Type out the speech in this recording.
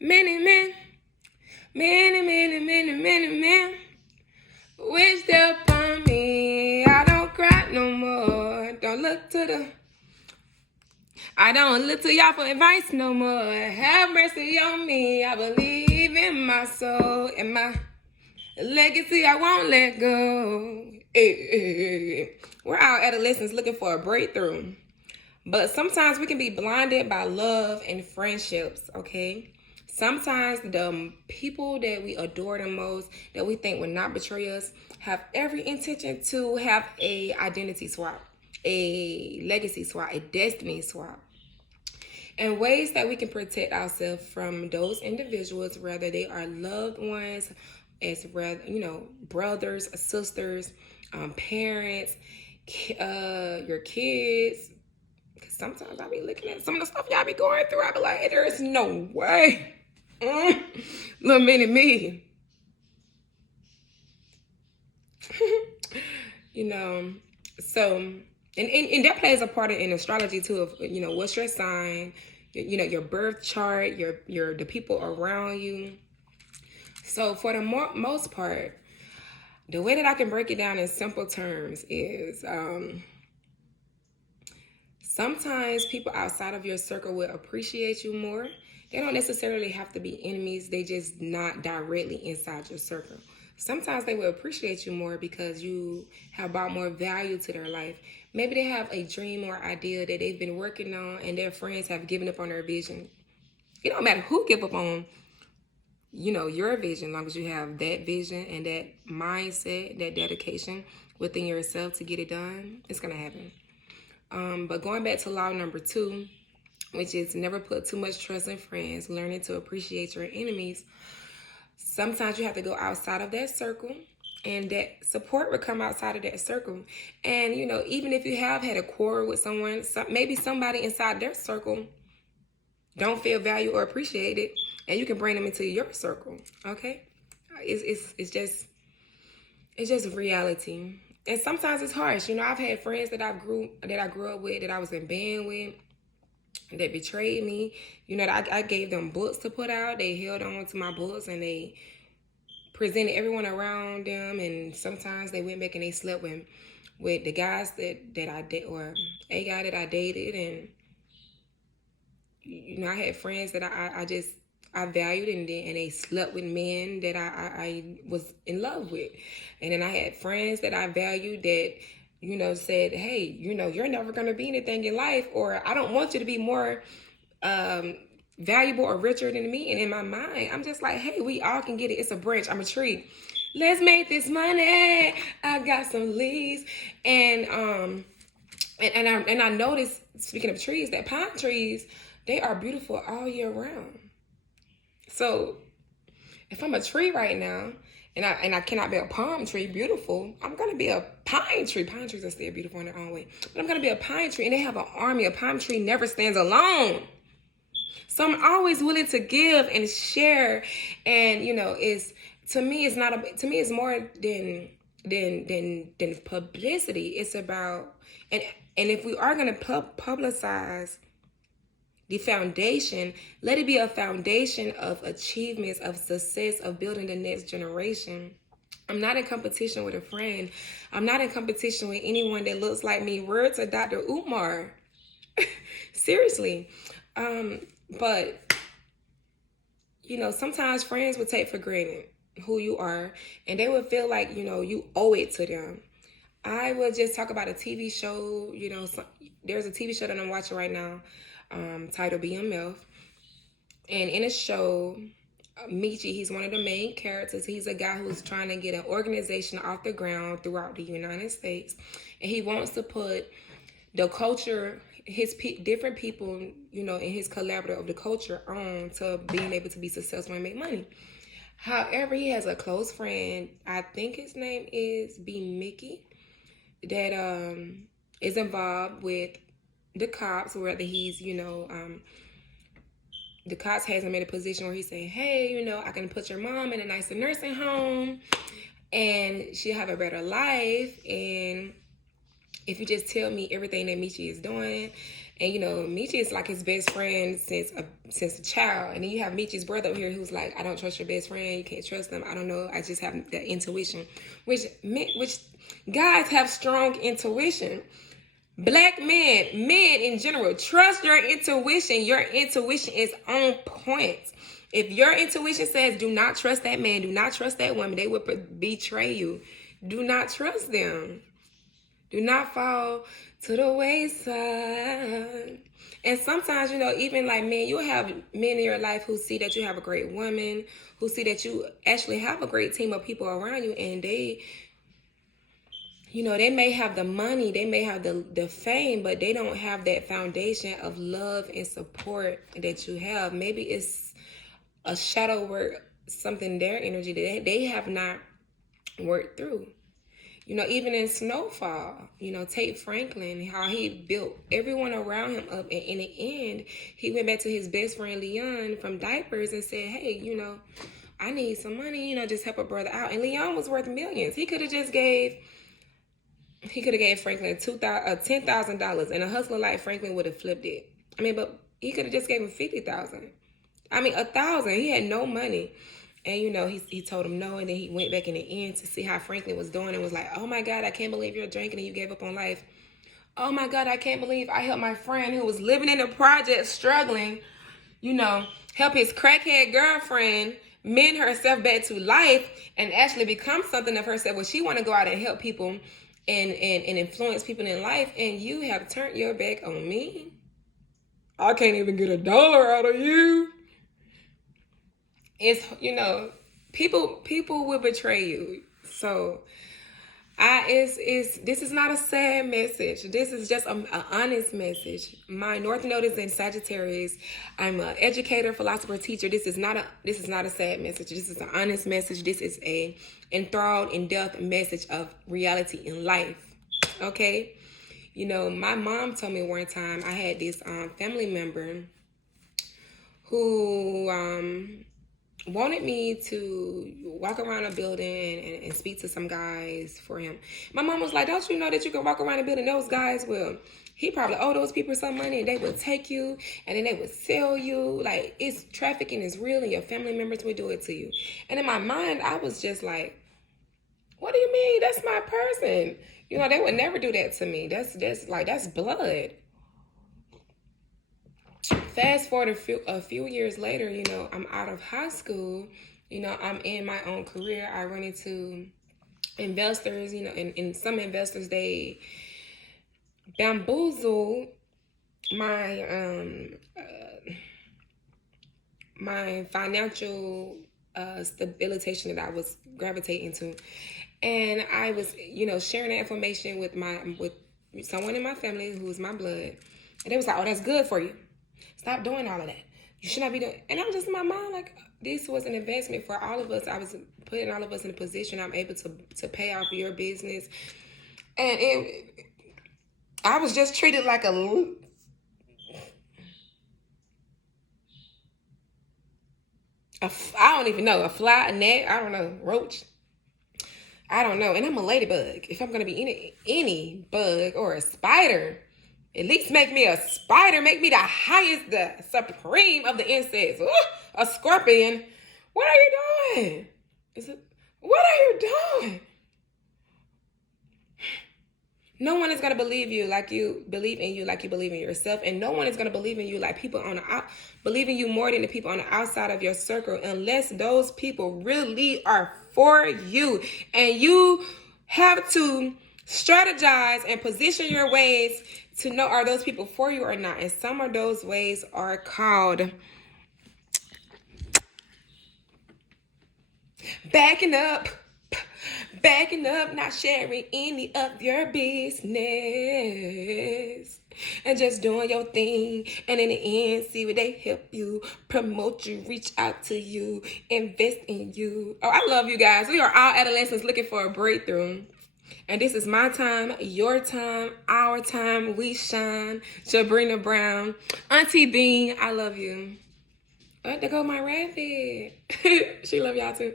Many men, many men wished upon me. I don't cry no more. I don't look to y'all for advice no more. Have mercy on me. I believe in my soul and my legacy. I won't let go. We're our adolescents looking for a breakthrough. But sometimes we can be blinded by love and friendships, okay? Sometimes the people that we adore the most, that we think will not betray us, have every intention to have a identity swap, a legacy swap, a destiny swap. And ways that we can protect ourselves from those individuals, whether they are loved ones, as rather, brothers, sisters, parents, your kids. Sometimes I be looking at some of the stuff y'all be going through. I be like, there is no way. Little mini me. So, and that plays a part in astrology too, of, what's your sign, your birth chart, the people around you. So for the most part, the way that I can break it down in simple terms is, sometimes people outside of your circle will appreciate you more. They don't necessarily have to be enemies. They just not directly inside your circle. Sometimes they will appreciate you more because you have brought more value to their life. Maybe they have a dream or idea that they've been working on and their friends have given up on their vision. It don't matter who give up on, your vision, as long as you have that vision and that mindset, that dedication within yourself to get it done, it's going to happen. But going back to law number 2, which is never put too much trust in friends, learning to appreciate your enemies. Sometimes you have to go outside of that circle, and that support will come outside of that circle. And, even if you have had a quarrel with someone, maybe somebody inside their circle don't feel valued or appreciated, and you can bring them into your circle, okay? It's just reality. And sometimes it's harsh. I've had friends that I grew up with, that I was in band with, that betrayed me. I gave them books to put out. They held on to my books and they presented everyone around them. And sometimes they went back and they slept with the guys that I did, or a guy that I dated. And I had friends that I valued, and they slept with men that I was in love with. And then I had friends that I valued that, said, hey, you're never going to be anything in life, or I don't want you to be more valuable or richer than me. And in my mind, I'm just like, hey, we all can get it. It's a branch. I'm a tree. Let's make this money. I got some leaves. And I noticed, speaking of trees, that pine trees, they are beautiful all year round. So if I'm a tree right now, and I cannot be a palm tree, beautiful, I'm going to be a pine tree. Pine trees are still beautiful in their own way. But I'm going to be a pine tree, and they have an army. A pine tree never stands alone. So I'm always willing to give and share. And, to me, it's more than publicity. It's about, and if we are going to publicize the foundation, let it be a foundation of achievements, of success, of building the next generation. I'm not in competition with a friend. I'm not in competition with anyone that looks like me. Word to Dr. Umar. Seriously. But, sometimes friends would take for granted who you are, and they would feel like, you owe it to them. I will just talk about a TV show. There's a TV show that I'm watching right now, titled BMF. And in a show, Michi, he's one of the main characters. He's a guy who's trying to get an organization off the ground throughout the United States. And he wants to put the culture, different people, in his collaborative of the culture on to being able to be successful and make money. However, he has a close friend, I think his name is B. Mickey, that is involved with the cops, whether he's, the cops has him in a position where he's saying, hey, I can put your mom in a nicer nursing home and she'll have a better life. And if you just tell me everything that Michi is doing, And you know, Michi is like his best friend since a child. And then you have Michi's brother over here who's like, I don't trust your best friend. You can't trust them. I don't know. I just have that intuition, which guys have strong intuition. Black men in general, trust your intuition. Your intuition is on point. If your intuition says do not trust that man, do not trust that woman, they will betray you. Do not trust them. Do not fall to the wayside. And sometimes, you know, even like men, you'll have men in your life who see that you have a great woman, who see that you actually have a great team of people around you, and they, you know, they may have the money, they may have the fame, but they don't have that foundation of love and support that you have. Maybe it's a shadow work, something, their energy that they have not worked through. You know, even in Snowfall, you know, Tate Franklin, how he built everyone around him up. And in the end, he went back to his best friend, Leon, from diapers and said, hey, you know, I need some money, you know, just help a brother out. And Leon was worth millions. He could have gave Franklin $10,000, and a hustler like Franklin would have flipped it. I mean, but he could have just gave him $50,000. I mean, $1,000. He had no money. And, you know, he told him no, and then he went back in the end to see how Franklin was doing and was like, oh, my God, I can't believe you're drinking and you gave up on life. Oh, my God, I can't believe I helped my friend who was living in the project, struggling, you know, help his crackhead girlfriend mend herself back to life and actually become something of herself where she want to go out and help people and influence people in life, and you have turned your back on me. I can't even get $1 out of you. It's, you know, people will betray you. So this is not a sad message. This is just an honest message. My North Node is in Sagittarius. I'm an educator, philosopher, teacher. This is not a sad message. This is an honest message. This is a enthralled, in-depth message of reality in life. Okay? You know, my mom told me one time I had this family member who wanted me to walk around a building and speak to some guys for him. My mom was like, don't you know that you can walk around a building? Those guys will, he probably owe those people some money and they will take you and then they would sell you. Like, it's trafficking is real and your family members will do it to you. And in my mind, I was just like, what do you mean? That's my person. You know, they would never do that to me. That's blood. Fast forward a few years later, you know, I'm out of high school. You know, I'm in my own career. I run into investors, you know, and some investors, they bamboozle my my financial stabilization that I was gravitating to. And I was, you know, sharing that information with someone in my family who is my blood. And they was like, oh, that's good for you. Stop doing all of that. You should not be doing. And I'm just in my mind like, this was an investment for all of us. I was putting all of us in a position I'm able to pay off your business. And I was just treated like I don't even know, a fly, a gnat, I don't know, roach. I don't know. And I'm a ladybug. If I'm going to be any bug or a spider, at least make me a spider. Make me the highest, the supreme of the insects. Ooh, a scorpion. What are you doing? What are you doing? No one is going to believe you like you believe in you, like you believe in yourself. And no one is going to believe in you like people on the out, believe in you more than the people on the outside of your circle, unless those people really are for you. And you have to strategize and position your ways to know, are those people for you or not? And some of those ways are called backing up, not sharing any of your business, and just doing your thing. And in the end, see where they help you, promote you, reach out to you, invest in you. Oh, I love you guys. We are all adolescents looking for a breakthrough. And this is my time, your time, our time. We shine. Sabrina Brown. Auntie Bean, I love you. Oh, there go my rabbit. She love y'all too.